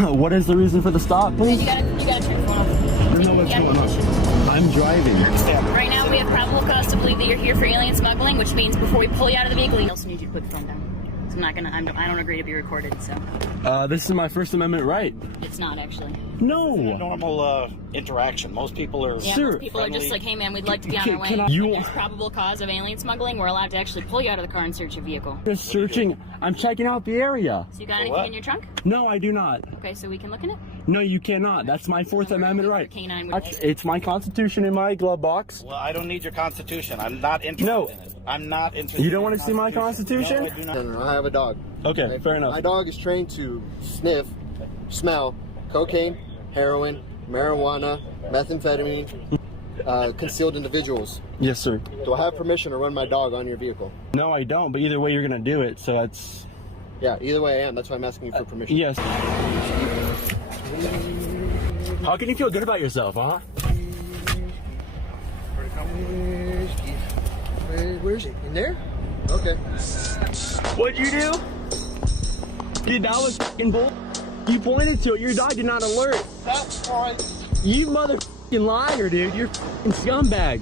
What is the reason for the stop, please? You gotta turn the phone off. No, what's going on? I'm driving. Right now, we have probable cause to believe that you're here for alien smuggling, which means before we pull you out of the vehicle, we also need you to put the phone down. So I'm not gonna. I don't agree to be recorded. So. This is my First Amendment right. It's not actually. No. A normal interaction. Most people are. Yeah, Sir, most people are just like, hey man, we'd like to be on our way. can I- When there's probable cause of alien smuggling, we're allowed to actually pull you out of the car and search your vehicle. Just searching. I'm checking out the area. So you got For anything what? in your trunk? No, I do not. Okay, so we can look in it. No, you cannot. That's my Fourth Amendment right. Canine. It's my Constitution in my glove box. Well, I don't need your Constitution. I'm not interested No. in it. I'm not interested. You don't in want your to see my Constitution? No, I do not. No, I have a dog. Okay, fair enough. My dog is trained to sniff, smell cocaine, heroin, marijuana, methamphetamine, concealed individuals. Yes, sir. Do I have permission to run my dog on your vehicle? No, I don't. But either way, you're gonna do it. So that's. Yeah, either way I am. That's why I'm asking you for permission. Yes. How can you feel good about yourself, huh? Where is he? In there? Okay. What'd you do? Dude, that was fucking bull. You pointed to it. Your dog did not alert. That's fine. You motherfucking liar, dude. You're a fucking scumbag.